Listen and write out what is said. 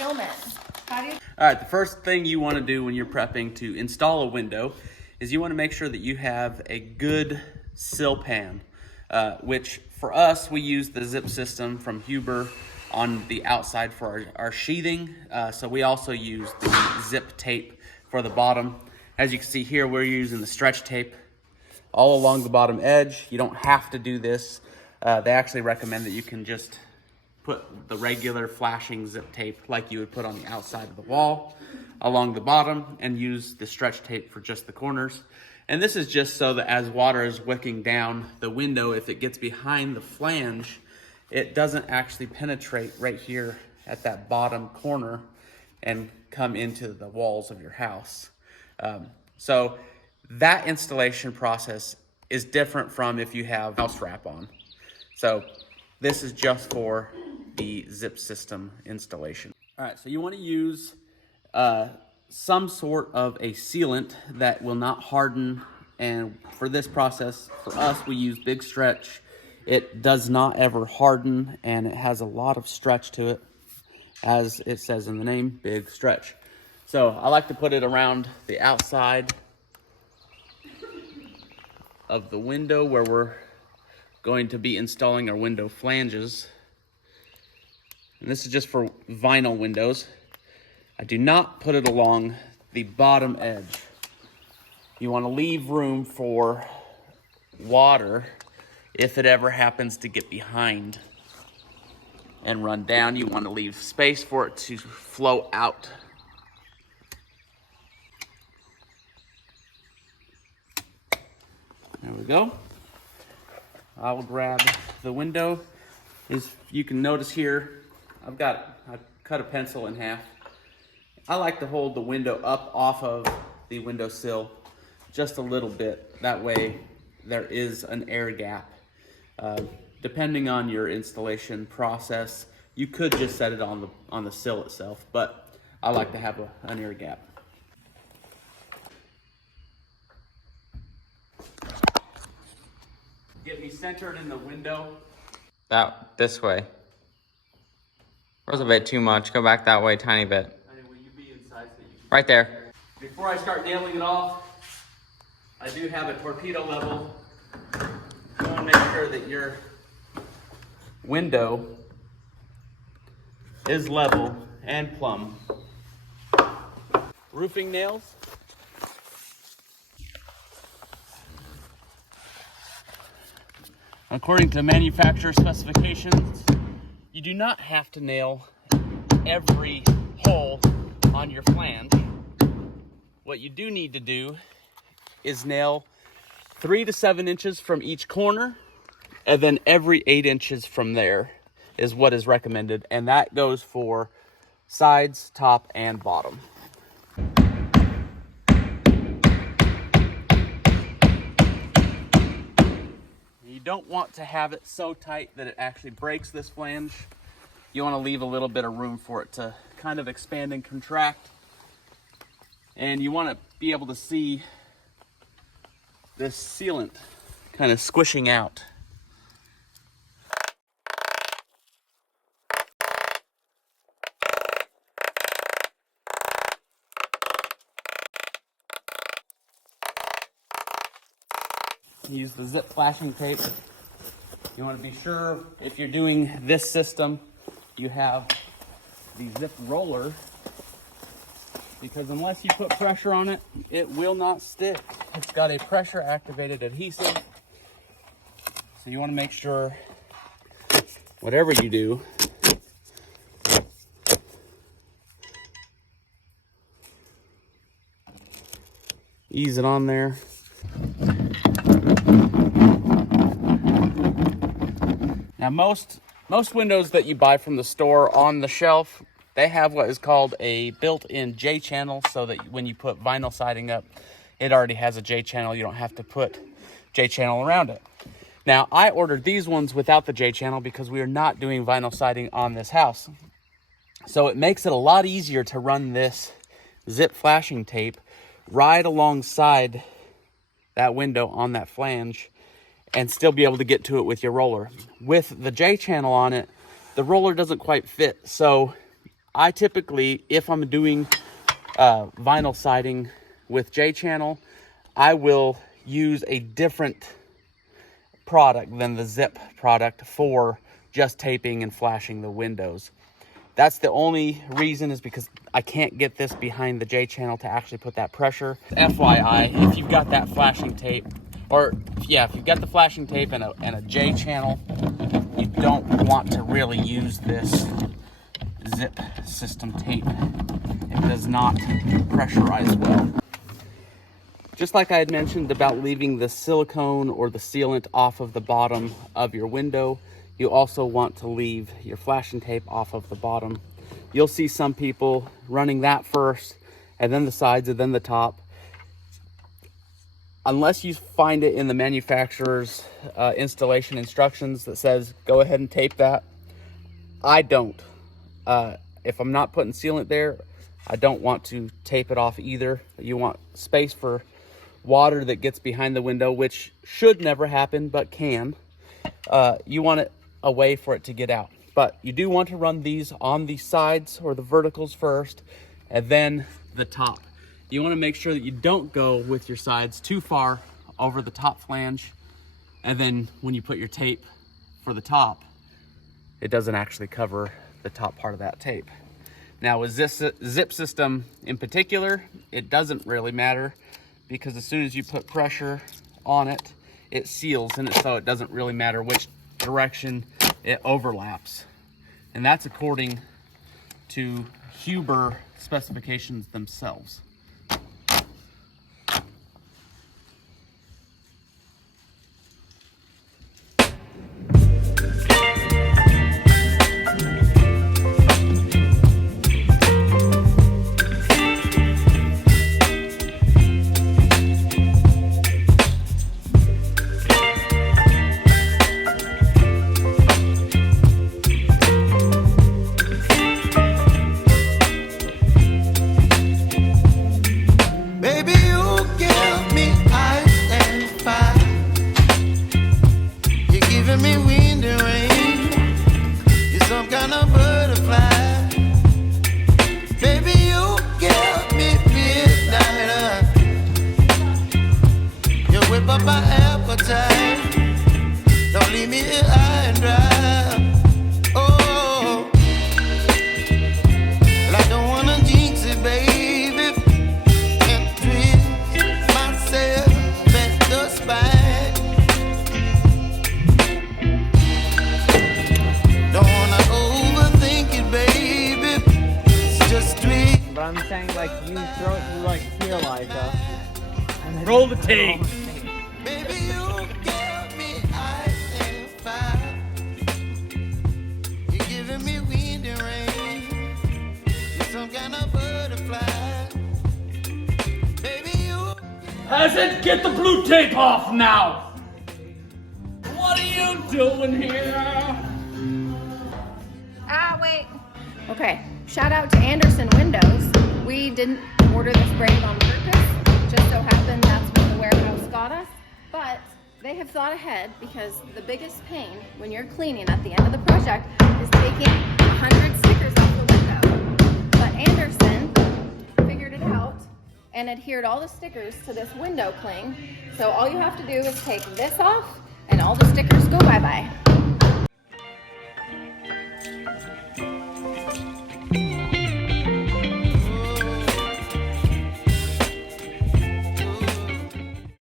film it. How do you? All right, the first thing you want to do when you're prepping to install a window is you want to make sure that you have a good sill pan, which for us, we use the zip system from Huber on the outside for our sheathing. So we also use the zip tape for the bottom. As you can see here, we're using the stretch tape all along the bottom edge. You don't have to do this. They actually recommend that you can just put the regular flashing zip tape like you would put on the outside of the wall along the bottom and use the stretch tape for just the corners. And this is just so that as water is wicking down the window, if it gets behind the flange, it doesn't actually penetrate right here at that bottom corner and come into the walls of your house. So that installation process is different from if you have house wrap on. So this is just for the zip system installation. All right, so you want to use some sort of a sealant that will not harden. And for this process, for us, we use Big Stretch. It does not ever harden, and it has a lot of stretch to it, as it says in the name, Big Stretch. So I like to put it around the outside of the window where we're going to be installing our window flanges. And this is just for vinyl windows. I do not put it along the bottom edge. You want to leave room for water if it ever happens to get behind and run down. You want to leave space for it to flow out. There we go. I will grab the window. As you can notice here, I cut a pencil in half. I like to hold the window up off of the windowsill just a little bit. That way there is an air gap. Depending on your installation process, you could just set it on the sill itself, but I like to have an air gap. Get me centered in the window. This way. That was a bit too much. Go back that way, tiny bit. Will you be inside so you can... Right there. Before I start nailing it off, I do have a torpedo level. You want to make sure that your window is level and plumb. Roofing nails. According to manufacturer specifications, you do not have to nail every hole on your flange. What you do need to do is nail 3 to 7 inches from each corner, and then every 8 inches from there is what is recommended, and that goes for sides, top, and bottom. You don't want to have it so tight that it actually breaks this flange. You want to leave a little bit of room for it to kind of expand and contract. And you want to be able to see this sealant kind of squishing out. Use the zip flashing tape. You want to be sure if you're doing this system, you have the zip roller, because unless you put pressure on it, it will not stick. It's got a pressure activated adhesive. So you want to make sure whatever you do, ease it on there. Now most windows that you buy from the store on the shelf, they have what is called a built-in J-channel, so that when you put vinyl siding up, it already has a J-channel. You don't have to put J-channel around it. Now, I ordered these ones without the J-channel because we are not doing vinyl siding on this house. So it makes it a lot easier to run this zip flashing tape right alongside that window on that flange and still be able to get to it with your roller. With the J-channel on it, the roller doesn't quite fit. So I typically, if I'm doing vinyl siding with J-channel, I will use a different product than the Zip product for just taping and flashing the windows. That's the only reason, is because I can't get this behind the J-channel to actually put that pressure. FYI, if you've got that flashing tape, or yeah, if you've got the flashing tape and a J-channel, you don't want to really use this Zip system tape. It does not pressurize well. Just like I had mentioned about leaving the silicone or the sealant off of the bottom of your window, you also want to leave your flashing tape off of the bottom. You'll see some people running that first, and then the sides, and then the top. Unless you find it in the manufacturer's installation instructions that says, go ahead and tape that, I don't. If I'm not putting sealant there, I don't want to tape it off either. You want space for water that gets behind the window, which should never happen, but can. You want a way for it to get out. But you do want to run these on the sides or the verticals first, and then the top. You want to make sure that you don't go with your sides too far over the top flange, and then when you put your tape for the top, it doesn't actually cover the top part of that tape. Now with this Zip system in particular, it doesn't really matter, because as soon as you put pressure on it, it seals, and so it doesn't really matter which direction it overlaps. And that's according to Huber specifications themselves. Don't leave me here high and dry. Oh, well, I don't wanna jinx it, baby, and twist myself at the spine. Don't wanna overthink it, baby. It's just twist. But I'm saying, like, you throw it through, like, here, Elijah. And then Roll the tape. Baby, you give me ice and fire. You're giving me wind and rain. You're some kind of butterfly. Baby, you. I said, get the blue tape off now. What are you doing here? Ah, wait. Okay, shout out to Andersen Windows. We didn't order this brand on purpose. Just so happened that's what the warehouse got us. But they have thought ahead, because the biggest pain when you're cleaning at the end of the project is taking 100 stickers off the window. But Andersen figured it out and adhered all the stickers to this window cling. So all you have to do is take this off and all the stickers go bye-bye.